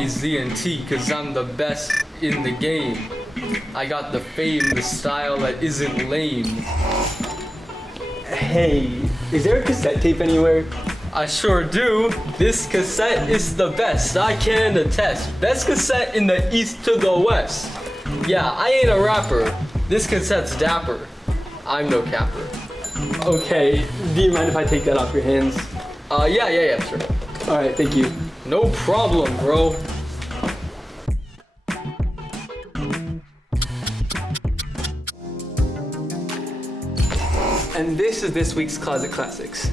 me Z&T because I'm the best in the game. I got the fame, the style that isn't lame. Hey, is there a cassette tape anywhere? I sure do. This cassette is the best, I can attest. Best cassette in the east to the west. Yeah, I ain't a rapper. This cassette's dapper. I'm no capper. Okay, do you mind if I take that off your hands? Yeah, sure. Alright, thank you. No problem, bro. And this is this week's Closet Classics.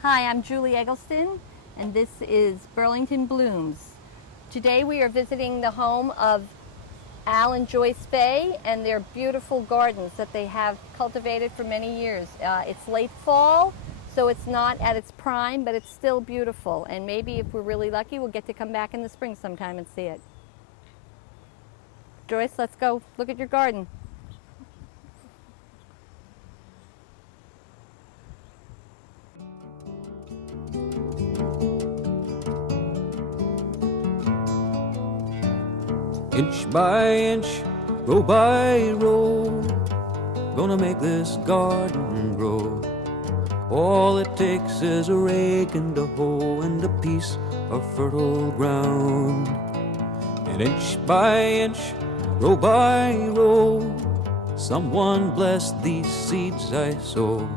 Hi, I'm Julie Eggelston, and this is Burlington Blooms. Today we are visiting the home of Al and Joyce Fay and their beautiful gardens that they have cultivated for many years. It's late fall, so it's not at its prime, but it's still beautiful. And maybe if we're really lucky, we'll get to come back in the spring sometime and see it. Joyce, let's go look at your garden. Inch by inch, row by row, gonna make this garden grow. All it takes is a rake and a hoe and a piece of fertile ground. And inch by inch, row by row, someone bless these seeds I sow.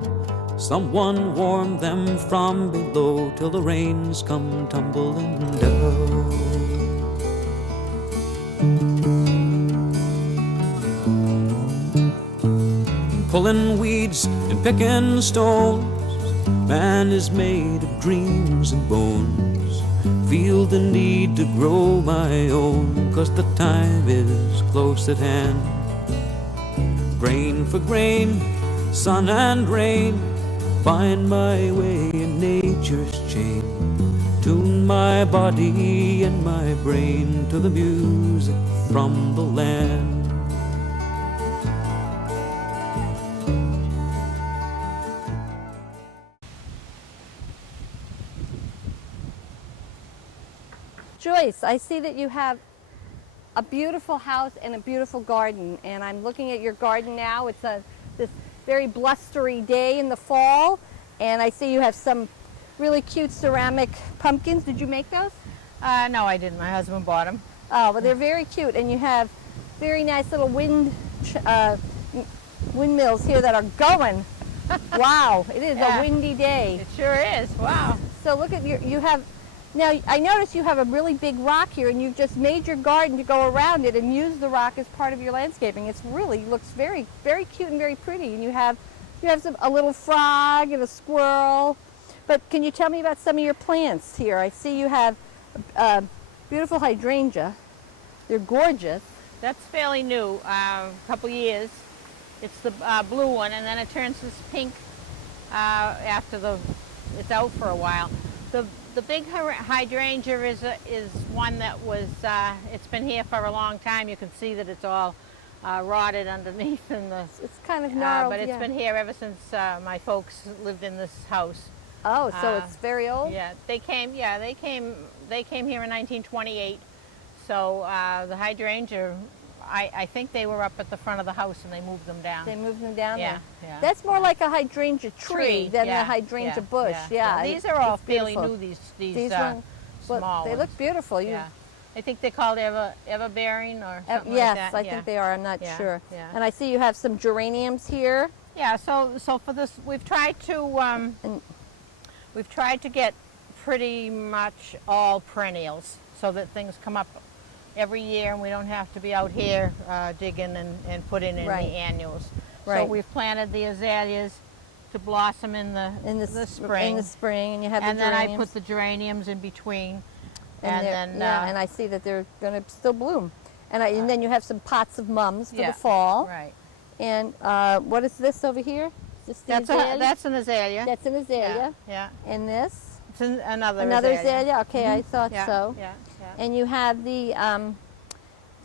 Someone warm them from below till the rains come tumbling down. Pulling weeds and picking stones, man is made of dreams and bones. Feel the need to grow my own, 'cause the time is close at hand. Grain for grain, sun and rain, find my way in nature's chain. Tune my body and my brain to the music from the land. Joyce, I see that you have a beautiful house and a beautiful garden, and I'm looking at your garden now. It's this very blustery day in the fall, and I see you have some really cute ceramic pumpkins. Did you make those? No, I didn't. My husband bought them. Oh, well, they're very cute, and you have very nice little windmills here that are going. Wow, it is a windy day. It sure is. Wow. So look at you have. Now, I notice you have a really big rock here, and you've just made your garden to go around it and use the rock as part of your landscaping. It's really looks very, very cute and very pretty. And you have a little frog and a squirrel. But can you tell me about some of your plants here? I see you have beautiful hydrangea. They're gorgeous. That's fairly new, a couple years. It's the blue one, and then it turns this pink after it's out for a while. The big hydrangea is one that was, it's been here for a long time. You can see that it's all rotted underneath. It's kind of gnarled, but it's been here ever since my folks lived in this house. Oh, so it's very old? Yeah, they came here in 1928. So the hydrangea, I think they were up at the front of the house and they moved them down. They moved them down there? Yeah. That's more like a hydrangea tree than a hydrangea bush. Yeah. These are all fairly new, these ones, small they look beautiful. I think they're called everbearing or something yes, like that. I think they are. I'm not sure. Yeah. And I see you have some geraniums here. Yeah, so for this, we've tried to get pretty much all perennials so that things come up every year and we don't have to be out here digging and putting in the annuals. So we've planted the azaleas to blossom in the spring. In the spring, and you have and the then geraniums. I put the geraniums in between. And they're- then, yeah, and I see that they're going to still bloom. And then you have some pots of mums for the fall. Right. And what is this over here? Is this the That's azalea? that's an azalea. That's an azalea. Yeah. And this? It's another Another azalea. azalea? Okay, I thought Yeah. so. Yeah. And you have the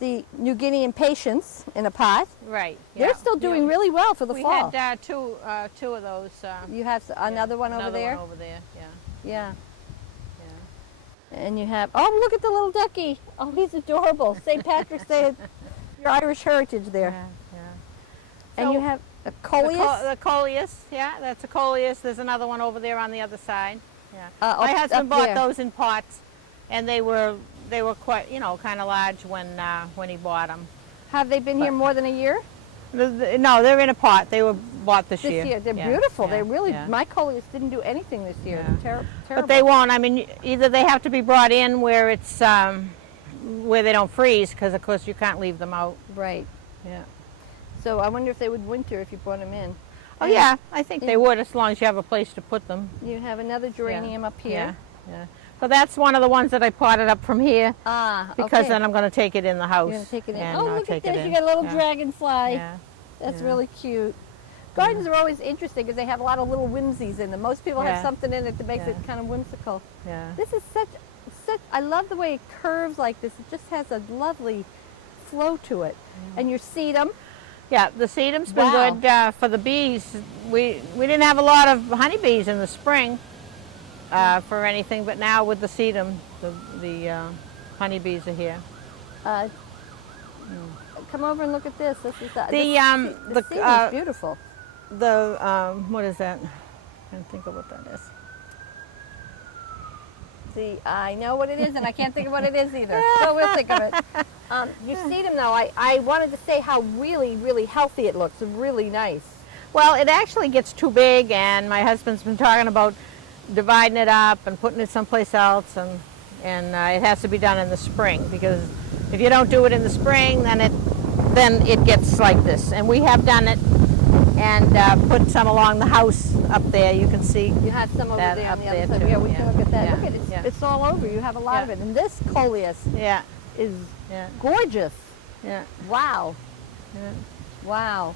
New Guinean patience in a pot. Right. They're still doing really well for the we fall. We had two of those. You have another one over another there? One over there. Yeah. Yeah. Yeah. And you have, oh, look at the little ducky. Oh, he's adorable. St. Patrick's Day, your Irish heritage there. Yeah. And So you have a coleus. The coleus, yeah, that's a coleus. There's another one over there on the other side. Yeah. My up husband bought there. those in pots, and they were quite, kind of large when he bought them. Have they been here more than a year? No, they're in a pot. They were bought this year. This year. They're Yeah, beautiful. yeah, They really, yeah. my coleus didn't do anything this year. Yeah. Terrible. But they won't. I mean, either they have to be brought in where it's where they don't freeze, because of course you can't leave them out. Right. Yeah. So I wonder if they would winter if you brought them in. Oh And yeah, I think they would, as long as you have a place to put them. You have another geranium up here. Yeah. So that's one of the ones that I potted up from here, Ah, because okay. then I'm going to take it in the house. You're going to take it in. and Oh, I'll look at take it this. You in. got a little Yeah. dragonfly. Yeah. That's Yeah. really cute. Gardens are always interesting because they have a lot of little whimsies in them. Most people have Yeah. something in it that makes Yeah. it kind of whimsical. Yeah. This is such, I love the way it curves like this. It just has a lovely flow to it. And your sedum, Yeah, the sedum's been Wow. good for the bees. We didn't have a lot of honeybees in the spring for anything, but now with the sedum, the honeybees are here. come over and look at this. This is The, the sedum is beautiful. What is that? I can't think of what that is. See, I know what it is, and I can't think of what it is either. So we'll think of it. Your sedum, though, I wanted to say how really, really healthy it looks. Really nice. Well, it actually gets too big, and my husband's been talking about dividing it up and putting it someplace else, and it has to be done in the spring, because if you don't do it in the spring, then it gets like this. And we have done it and put some along the house up there. You can see. You have some over that there on up the other there side. too, Yeah, we yeah. can look at that. Yeah, Look at it. yeah. It's all over. You have a lot of Yeah. it. And this coleus Yeah, is yeah, gorgeous. yeah. Wow. Yeah. Wow.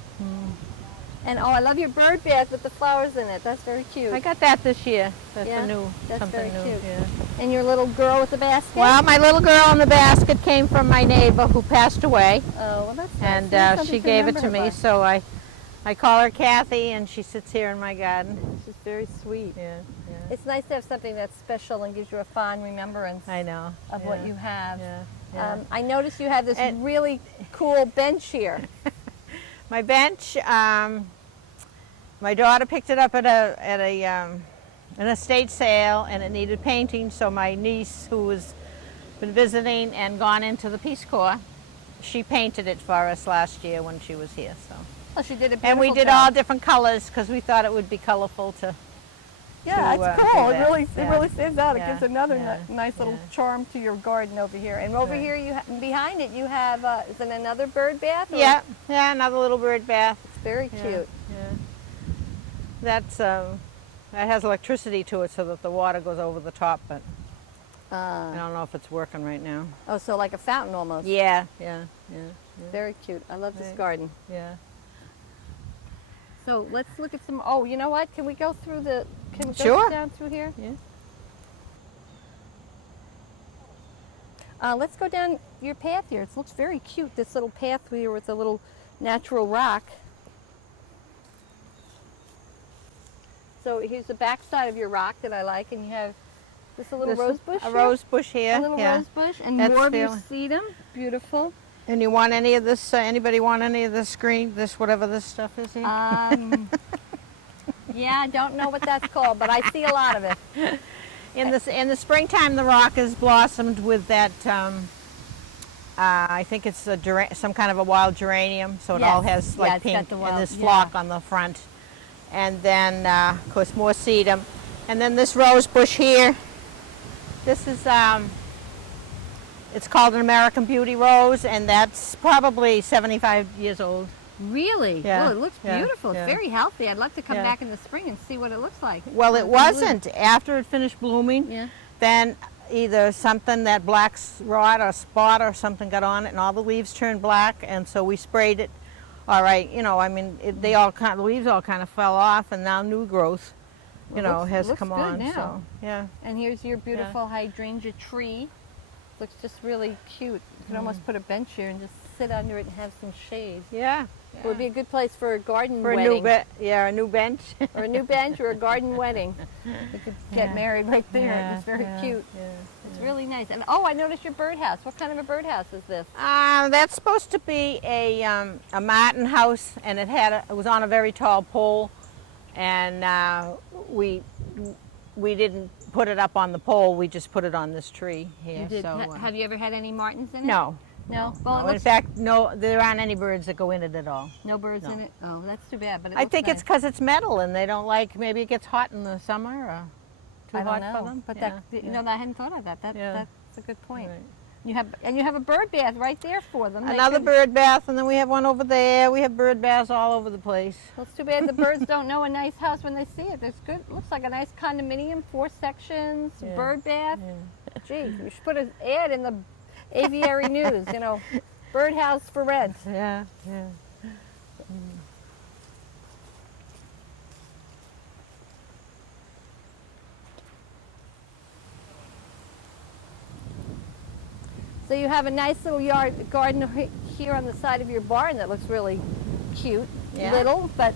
And oh, I love your bird bath with the flowers in it. That's very cute. I got that this year. That's Yeah, a new, that's something very new. cute. Yeah. And your little girl with the basket? Well, my little girl in the basket came from my neighbor who passed away, Oh, well, that's nice. and There's something she gave it remember to her me. by. So I call her Kathy, and she sits here in my garden. She's very sweet. Yeah, yeah. It's nice to have something that's special and gives you a fond remembrance I know. of yeah, what you have. Yeah, yeah. I noticed you have this And- really cool bench here. My bench. My daughter picked it up at an estate sale, and it needed painting. So my niece, who has been visiting and gone into the Peace Corps, she painted it for us last year when she was here. So. Oh, she did a beautiful And we did job. all different colors because we thought it would be colorful to. Yeah, to, it's do cool. It that. really, Yeah. it really stands out. Yeah, It gives another yeah, nice little yeah. charm to your garden over here. And over Right. here, behind it, you have is it another bird bath? or- Yeah, yeah, another little bird bath. It's very Yeah, cute. Yeah. That's that has electricity to it so that the water goes over the top, but I don't know if it's working right now. Oh, so like a fountain almost. Yeah, yeah, yeah, Very cute. I love this Right. garden. yeah. So let's look at some. Oh, you know what? Can we go through the? Can we go Sure. down through here? Yeah. Let's go down your path here. It looks very cute. This little path here with the little natural rock. So here's the back side of your rock that I like, and you have this a little This rose is bush. A here? rose bush here. A little yeah. rose bush, and That's more of your fairly- sedum. Beautiful. And you want any of this? Anybody want any of this green? This whatever this stuff is here? Yeah, I don't know what that's called, but I see a lot of it. In the springtime, the rock is blossomed with that. I think it's some kind of a wild geranium, so it all Yes. has Yeah, like it's got pink the and wild- this yeah. flock on the front, and then of course more sedum, and then this rose bush here. This is it's called an American Beauty Rose, and that's probably 75 years old. Really? Yeah, Well, it looks yeah, beautiful. yeah. It's very healthy. I'd love to come Yeah. back in the spring and see what it looks like. Well, it wasn't after it finished blooming. Yeah. Then either something, that black rot or spot or something got on it, and all the leaves turned black, and so we sprayed it. All right, you know, I mean, the leaves all kind of fell off, and now new growth, has looks come good on. now. So yeah. And here's your beautiful hydrangea tree. Looks just really cute. You can almost put a bench here and just sit under it and have some shade. Yeah. It would be a good place for a garden For wedding. a new bench. Or a new bench or a garden wedding. You could get married right there. It's very cute. Yeah. It's really nice. And oh, I noticed your birdhouse. What kind of a birdhouse is this? That's supposed to be a martin house, and it was on a very tall pole, and we didn't put it up on the pole. We just put it on this tree here. You did. So, Have you ever had any martins in it? no. No. Well, In fact, no. There aren't any birds that go in it at all. no birds in it. Oh, that's too bad. But I think it's because it's metal, and they don't like. Maybe it gets hot in the summer, or too I hot don't know. for them. But Yeah, I hadn't thought of that. Yeah. That's a good point. Right. You have a bird bath right there for them. They Another could- bird bath, and then we have one over there. We have bird baths all over the place. Well, it's too bad the birds don't know a nice house when they see it. It's good. Looks like a nice condominium, 4 sections, Yeah. bird bath. Gee, you should put an ad in the aviary news. Birdhouse for rent. Yeah, yeah. So you have a nice little garden here on the side of your barn that looks really cute. Yeah. Little, but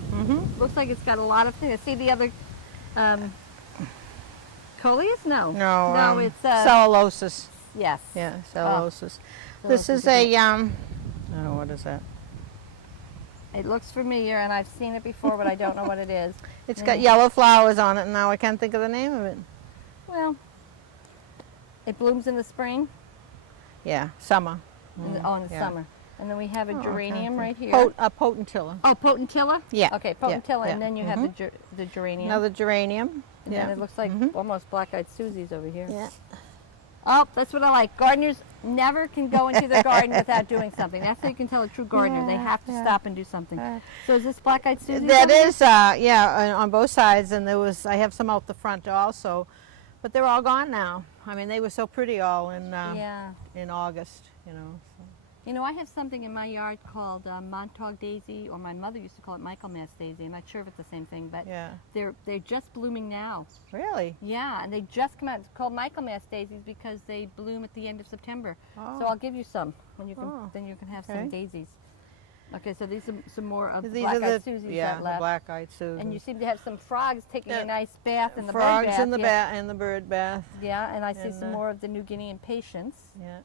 looks like it's got a lot of things. See the other coleus? No. No, it's cellulosis. yes. Yeah, cellulosis. Oh. This is a oh, what is that? It looks familiar, and I've seen it before, but I don't know what it is. It's got yellow flowers on it, and now I can't think of the name of it. Well, it blooms in the spring. Yeah, summer. In the yeah. summer. And then we have a Oh, I geranium can't right think. here. A potentilla. Oh, potentilla? Yeah, Okay, yeah, potentilla, yeah. and then you have the geranium. Another geranium. And Yeah. then it looks like almost black-eyed Susies over here. Yeah. Oh, that's what I like. Gardeners never can go into their garden without doing something. That's how you can tell a true gardener. They have to stop and do something. So is this black-eyed Susie? That is, on both sides, and I have some out the front also, but they're all gone now. I mean, they were so pretty all in August, so. I have something in my yard called Montauk daisy, or my mother used to call it Michaelmas daisy. I'm not sure if it's the same thing, but Yeah. they're just blooming now. Really? Yeah, and they just come out. It's called Michaelmas daisies because they bloom at the end of September. Oh. So I'll give you some when you can. Oh. Then you can have Okay. some daisies. Okay, so these are some more of the These black-eyed are Susies yeah, that the left. black-eyed Susan. And you seem to have some frogs taking a nice bath in the frogs bird bath. in the yeah. in the bird bath. Yeah, and I see And, some more of the New Guinean patience. Yeah.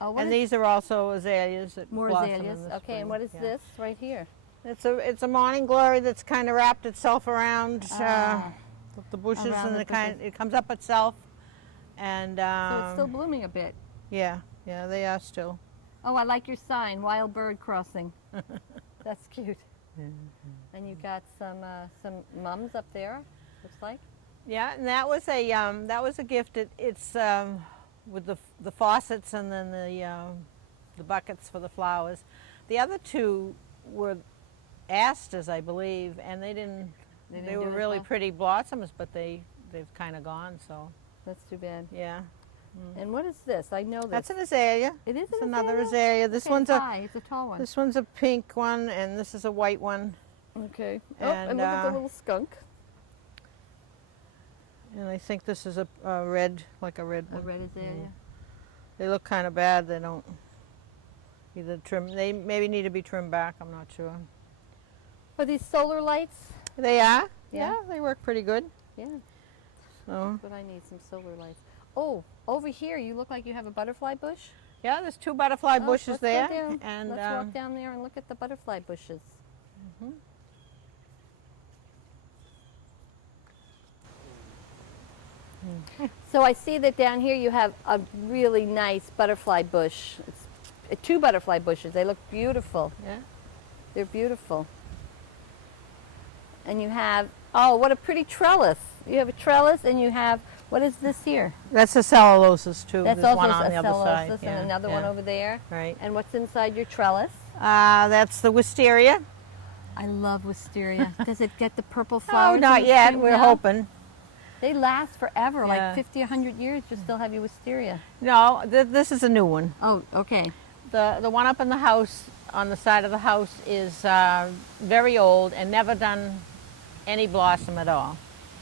Oh, what And is these are also azaleas that more blossom azaleas? in the Okay, and spring. what is Yeah. this right here? It's a morning glory that's kind of wrapped itself around the bushes, Around and the bushes. it comes up itself, and So it's still blooming a bit. yeah, they are still. Oh, I like your sign, Wild Bird Crossing. That's cute. And you got some mums up there, looks like. Yeah, and that was a gift. It's with the faucets and then the buckets for the flowers. The other two were asters, I believe, and they didn't were do as really well? pretty blossoms, but they've kind of gone. So That's too bad. yeah, And what is this? I know this. that's an azalea. It is It's an another azalea? azalea. This Okay, one's it's high. It's a tall one. this one's a pink one, and this is a white one. Okay. And And, look at the little skunk. And I think this is a red, like a red A one. red azalea. They look kind of bad. They don't either trim. They maybe need to be trimmed back. I'm not sure. Are these solar lights? They are. Yeah. Yeah, they work pretty good. Yeah. So But I need some solar lights. Oh, over here you look like you have a butterfly bush. yeah, there's 2 butterfly Oh, bushes let's go there, down. and Let's walk down there and look at the butterfly bushes. So I see that down here you have a really nice butterfly bush. It's 2 butterfly bushes. They look beautiful. yeah. They're beautiful. And you have, oh, what a pretty trellis. You have a trellis and you have, what is this here? That's a cellulosis too. That's There's also one a on the other side. cellulosis Yeah, and another one yeah. over there. Right. And what's inside your trellis? That's the wisteria. I love wisteria. Does it get the purple Oh, flowers? in not the yet. spring? We're No? hoping. They last forever, Yeah. like 50, 100 years. You still have your wisteria. No, this is a new one. Oh, okay. The one up in the house, on the side of the house, is very old and never done any blossom at all.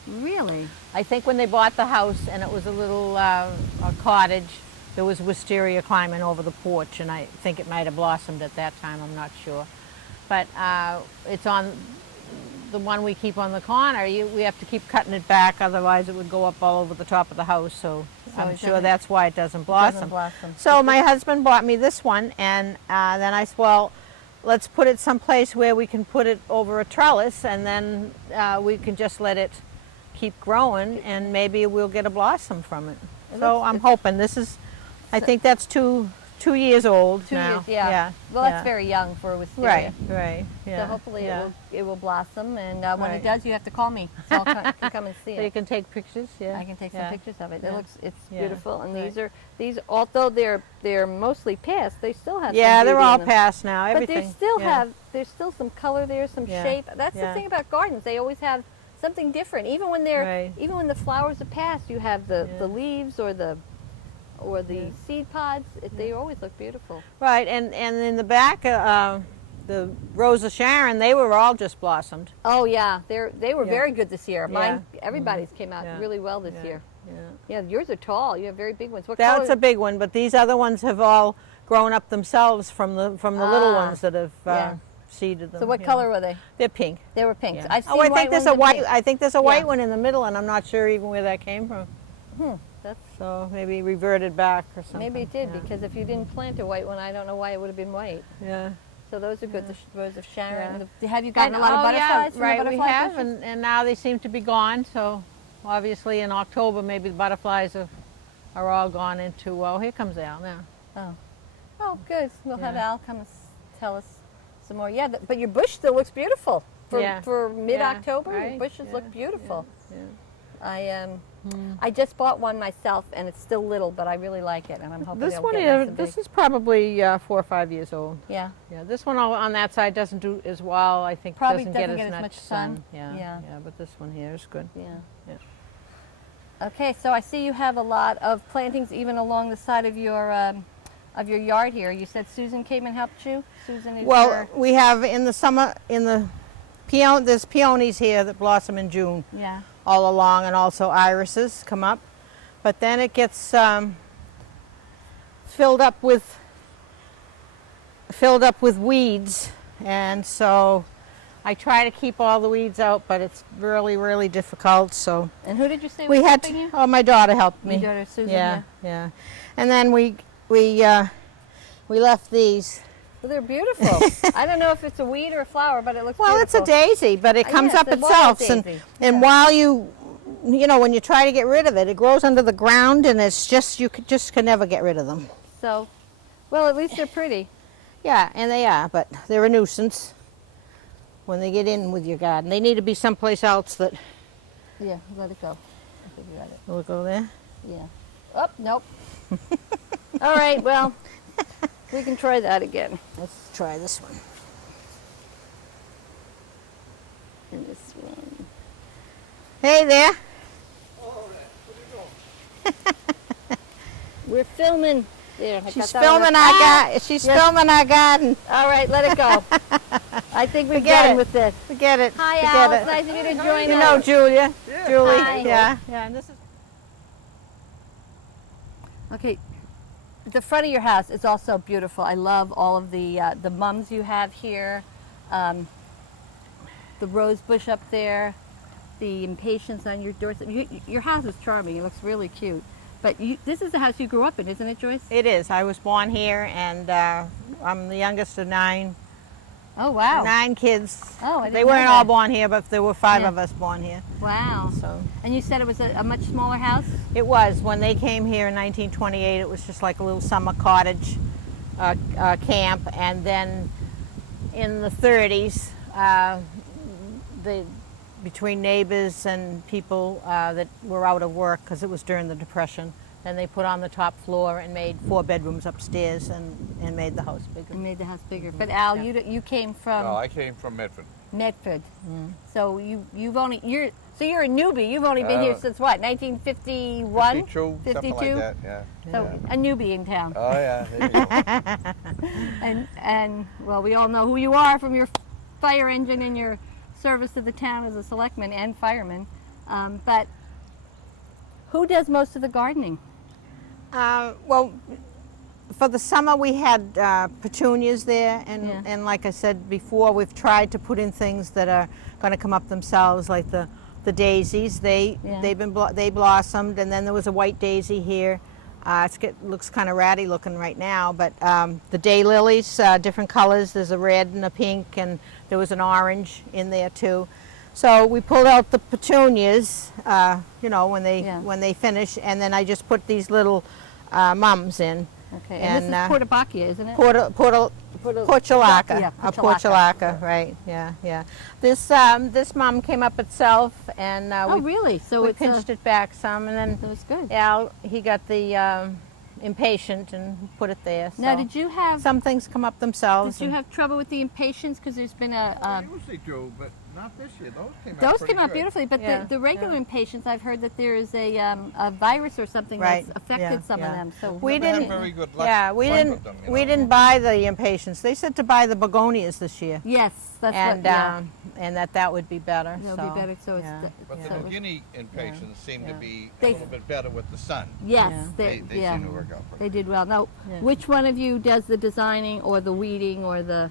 Really? I think when they bought the house and it was a little a cottage, there was wisteria climbing over the porch, and I think it might have blossomed at that time, I'm not sure. But it's on the one we keep on the corner. We have to keep cutting it back, otherwise it would go up all over the top of the house, so I'm it sure doesn't- that's why it doesn't blossom. Doesn't blossom. So my husband bought me this one, and then I said, well, let's put it someplace where we can put it over a trellis, and then we can just let it keep growing, and maybe we'll get a blossom from it. So I'm hoping. This is, I think that's 2 years old 2 now. years, yeah. Well, that's very young for a wisteria. Right, yeah. So hopefully yeah. it will blossom, and when it Right. does, you have to call me, so I can come and see So you it. can take pictures, yeah. I can take some yeah. pictures of it. Yeah. It's Yeah. beautiful, and Right. these although they're mostly past, they still have Yeah, some they're beauty all in them. past now, But everything. they still yeah. there's still some color there, some Yeah. shape. That's the Yeah. thing about gardens; they always have something different. Even when Right. even when the flowers are past, you have the Yeah. leaves or the seed pods. They always look beautiful. Right, and in the back, the Rose of Sharon, they were all just blossomed. Oh yeah, they were Yeah. very good this year. Yeah. Mine, everybody's came out Yeah. really well this Yeah. year. Yeah. Yeah, yours are tall. You have very big ones. What That's color? a big one, but these other ones have all grown up themselves from the little Ah, ones that have yeah. seeded them. So what you color know. were they? They're pink. They were pink. Yeah. I've seen Oh, I white think there's ones a and white. pink. I think there's a white Yeah. one in the middle, and I'm not sure even where that came from. That's So maybe reverted back or something. maybe it did yeah. because if you didn't plant a white one, I don't know why it would have been white. Yeah. So those are good. The Rose of Sharon. Yeah. Have you gotten a lot of oh, butterflies? yeah, from the right. We butterfly have, bushes? and now they seem to be gone. So obviously in October, maybe the butterflies are all gone into. Well, here comes Al now. Oh, good. We'll have Yeah. Al come and tell us some more. Yeah, but your bush still looks beautiful for Yeah. mid-October. right. Your bushes Yeah. look beautiful. Yeah. I just bought one myself, and it's still little, but I really like it, and I'm hoping This it'll one get nice is. and This big. is probably 4 or 5 years old. Yeah. Yeah. This one on that side doesn't do as well. I think Probably doesn't doesn't get get as as much much sun. Yeah. Yeah. Yeah. But this one here is good. Yeah. Yeah. Okay, so I see you have a lot of plantings even along the side of your yard here. You said Susan came and helped you. Susan is Well, your, we have in the summer there's peonies here that blossom in June yeah. all along, and also irises come up. But then it gets filled up with weeds, and so I try to keep all the weeds out, but it's really, really difficult. So And who did you say we was had helping you? oh, my daughter helped me. Your daughter Susan. Yeah, yeah. And then we left these. Well, they're beautiful. I don't know if it's a weed or a flower, but it looks Well, beautiful. it's a daisy, but it comes yes, up a wild itself, and daisy. and Yeah. while you know, when you try to get rid of it, it grows under the ground, and it's just can never get rid of them. So, well, at least they're pretty. Yeah, and they are, but they're a nuisance when they get in with your garden. They need to be someplace else that Yeah, let it go. I think you got it. will go there. Yeah. Oh, nope. All right, well, we can try that again. Let's try this one. And this one. Hey there. We're filming. There, I She's got that one filming up. our Ah! garden. She's Yes. filming our garden. All right, let it go. I think we're Forget done it. with this. Forget it. Hi, Forget Al. it. It's nice of you to join You us. know Julia. Julie. Hi. Yeah. Yeah. And this is. Okay, the front of your house is also beautiful. I love all of the mums you have here, the rose bush up there, the impatiens on your doorstep. Your house is charming. It looks really cute. But this is the house you grew up in, isn't it, Joyce? It is. I was born here, and I'm the youngest of 9. Oh, wow. 9 kids. Oh, I didn't They know weren't all that. born here, but there were 5 Yeah. of us born here. Wow. So And you said it was a much smaller house? it was when they came here in 1928. It was just like a little summer cottage camp, and then in the 30s, between neighbors and people that were out of work, because it was during the Depression, Then they put on the top floor and made 4 bedrooms upstairs and made the house bigger. And made the house bigger. But Al, you came from No, I came from Medford. Medford. So you're a newbie. You've only been here since what? 1951? 52, something like that, yeah. So a newbie in town. Oh, yeah, there you go. And well, we all know who you are from your fire engine and your service to the town as a selectman and fireman. But who does most of the gardening? Well, for the summer we had petunias there, and like I said before, we've tried to put in things that are going to come up themselves, like the daisies. They blossomed, and then there was a white daisy here. Looks kind of ratty looking right now, but the daylilies, different colors. There's a red and a pink, and there was an orange in there too. So we pulled out the petunias, when they finish, and then I just put these little mums in. Okay, and this is portabaccia, isn't it? Portulaca. Yeah, portulaca, right? Yeah. This mum came up itself, and really? So we pinched it back some, and then that was good. Al, he got the impatient and put it there. So. Now, did you have Some things come up themselves. Did you have trouble with the impatiens? Because there's been I usually do, but not this year. those came out good. beautifully, but Yeah, the regular impatiens, I've heard that there is a virus or something Right, that's affected some of them. So We Never had didn't. very good luck Yeah, we playing didn't. with them, We didn't buy the impatiens. They said to buy the begonias this year, yes, that's and what. and that would be better. That'll so, be better. So yeah. it's But so the beginning impatiens seem to be a They- little bit better with the sun. yes, They seem to work out they pretty did well. Now, which one of you does the designing or the weeding or the?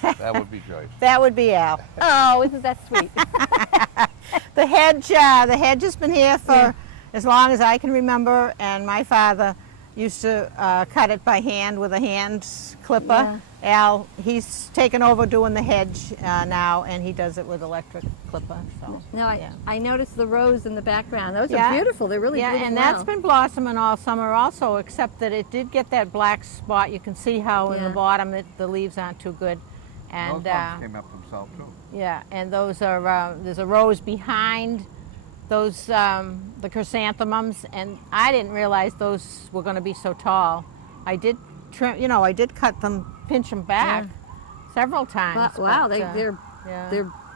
That would be Joyce. That would be Al. Oh, isn't that sweet? The hedge has been here for as long as I can remember, and my father used to cut it by hand with a hand clipper. Al, he's taken over doing the hedge now, and he does it with electric clipper. So. No, I noticed the rose in the background. Those Yeah. are beautiful. They're really Yeah, blooming and well. that's been blossoming all summer also, except that it did get that black spot. You can see how in the Yeah. bottom the leaves aren't too good. And Those ones came up themselves too. yeah, and those are there's a rose behind those the chrysanthemums, and I didn't realize those were going to be so tall. I did trim, I did cut them, pinch them back several times. Wow, but, they're yeah.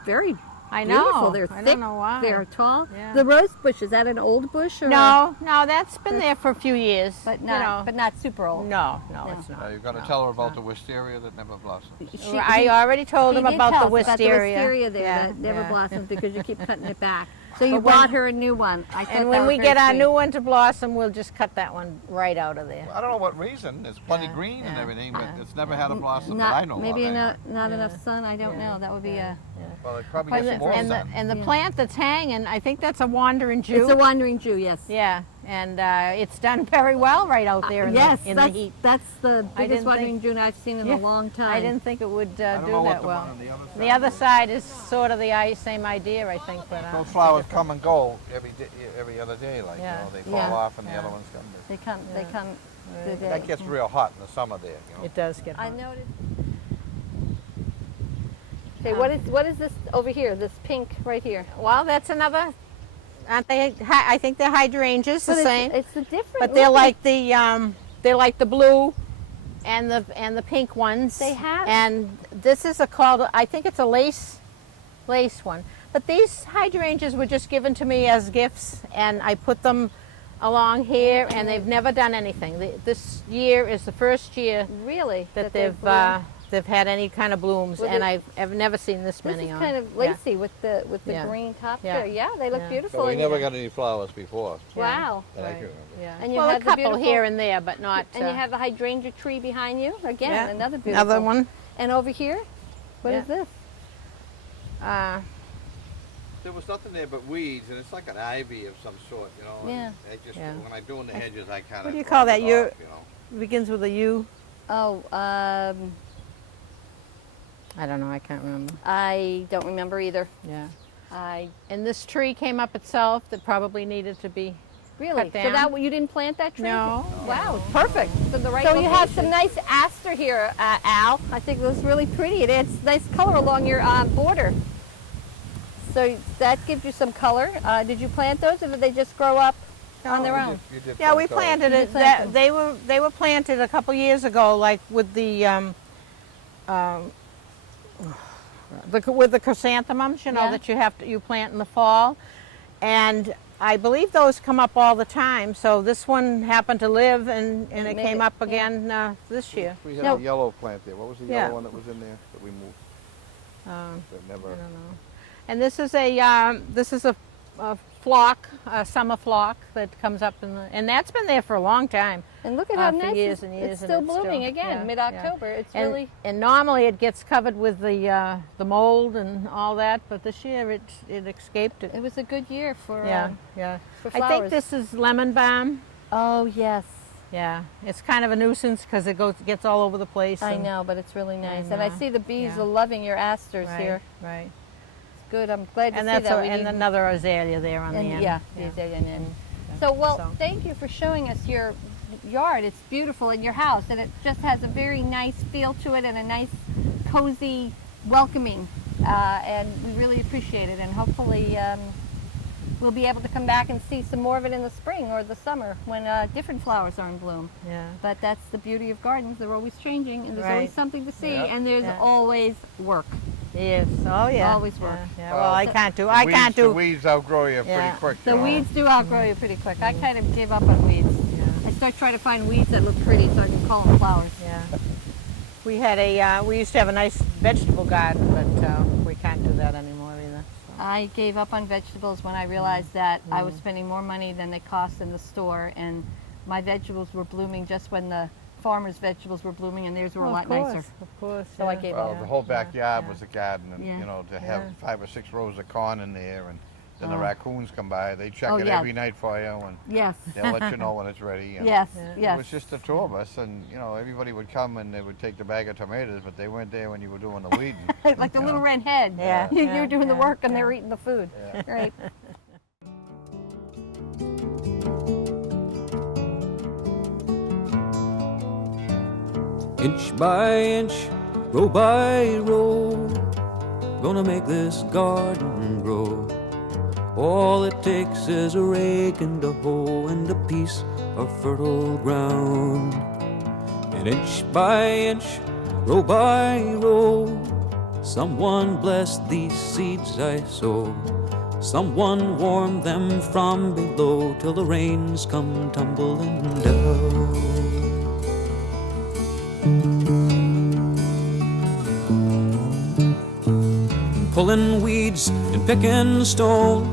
very I know. beautiful. They're I thick. don't know why. They're tall. Yeah. The rose bush, is that an old bush or No, that's been there for a few years. but you not know. but not super old. No, it's not. You've got to tell her about the wisteria that never blossoms. I already told him He did about tell the us about the wisteria. wisteria there Yeah, that never yeah. blossomed because you keep cutting it back. So you But when- bought her a new one. I thought And that when was we very get our sweet. new one to blossom, we'll just cut that one right out of there. I don't know what reason. It's plenty green and everything, but it's never had a blossom that I know maybe of. anyway. not enough sun. I don't know. That would be a. Well, it probably And gets some more the, sun. and the plant that's hanging, I think that's a wandering Jew. It's a wandering Jew. Yes. Yeah, and it's done very well right out there in, yes, the, in the that's, heat. that's the I biggest didn't wandering think- Jew I've seen in Yeah, a long time. I didn't think it would I do don't know what that the well. one on the other side. The other side is sort of the same idea, I think. But Those flowers come and go every other day, like Yeah. they fall Yeah. off and the other ones come. They come. They come. Today. That gets real hot in the summer there. it does get I hot. noticed. Okay, what is this over here? This pink right here. Well, that's another. Aren't they? I think they're hydrangeas, the But same. It's the different. But they're look like the blue and the pink ones. They have- And this is I think it's a lace one. But these hydrangeas were just given to me as gifts, and I put them along here, and they've never done anything. This year is the first year really that they're they've had any kind of blooms, Well, and they- I've never seen this This many is on. kind of Yeah. lacy with the Yeah. green top Yeah. there. Yeah, they look Yeah. beautiful. So we and never you- got any flowers before Wow. that I Right. can remember. Yeah. And you well, a have the couple beautiful- here and there, but not. And you have the hydrangea tree behind you. Again, Yeah. another beautiful. another one. And over here, what Yeah. is this? There was nothing there but weeds, and it's like an ivy of some sort, and Yeah. I just Yeah. when I'm doing the hedges, I kind of. What do you call that? You Begins with a U. Oh, I don't know. I can't remember. I don't remember either. Yeah. I And this tree came up itself that probably needed to be. really. Cut So down? that you didn't plant that tree? No. Wow, it's perfect. It's in the right So so you have some nice aster here, Al. I think it was really pretty. It adds nice color along your border. So that gives you some color. Did you plant those, or did they just grow up? on their You own. did- you did Yeah, we plant planted You it. plant them. They were planted a couple years ago, like with with the chrysanthemums, you know, Yeah. that you plant in the fall, and I believe those come up all the time. So this one happened to live, and it made came it, up yeah. again this year. We had No. a yellow plant there. What was the Yeah. yellow one that was in there that we moved? That never. I don't know. And this is a flock, a summer flock that comes up and that's been there for a long time. And look at how for nice years and years, it's and still it's blooming still- again, yeah, mid-October. It's And, really, and normally it gets covered with the mold and all that, but this year it escaped it. it was a good year for, Yeah, yeah. for I flowers. think this is lemon balm. Oh, yes. Yeah, it's kind of a nuisance because it gets all over the place. I and- know, but it's really nice. And I know. see the bees Yeah. are loving your asters Right, here. right. It's good. I'm glad to And see that's that. We and need- another azalea there on and the end. yeah, the azalea and end. So, well, thank you for showing us your yard. It's beautiful in your house, and it just has a very nice feel to it and a nice, cozy, welcoming. And we really appreciate it. And hopefully, we'll be able to come back and see some more of it in the spring or the summer when different flowers are in bloom. Yeah. But that's the beauty of gardens. They're always changing, and there's always Right. something to see, Yeah. and there's Yeah. always work. Yes. Oh yeah. Always work. Yeah. Yeah. Well, I can't do. I Weeds- can't The do. weeds outgrow you Yeah. pretty quick. The you know. weeds do outgrow you pretty quick. I kind of gave up on weeds. I start trying to find weeds that look pretty so I can call them flowers. Yeah. We had we used to have a nice vegetable garden, but we can't do that anymore either. So. I gave up on vegetables when I realized that I was spending more money than they cost in the store, and my vegetables were blooming just when the farmers' vegetables were blooming, and theirs were a lot nicer. Of course. So I gave Well, up. the whole backyard was a garden, and Yeah. you know, to have 5 or 6 rows of corn in there, and then the Oh. raccoons come by. They check Oh, it yeah. every night for you, and Yes. they'll let you know when it's ready. And Yes. Yeah. It Yes. was just the 2 of us, and you know, everybody would come and they would take the bag of tomatoes, but they weren't there when you were doing the weeding. Like the little red head. Yeah. You're Yeah. doing the Yeah. work, and they're eating the food. Yeah. Right. Inch by inch, row by row, gonna make this garden grow. All it takes is a rake and a hoe and a piece of fertile ground. And inch by inch, row by row, someone bless these seeds I sow. Someone warm them from below till the rains come tumbling down. Pulling weeds and picking stones,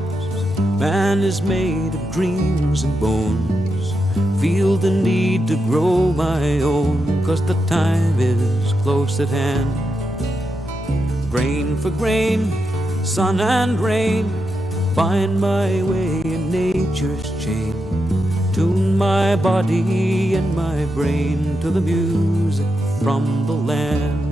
man is made of dreams and bones. Feel the need to grow my own, 'cause the time is close at hand. Grain for grain, sun and rain, find my way in nature's chain. Tune my body and my brain to the music from the land.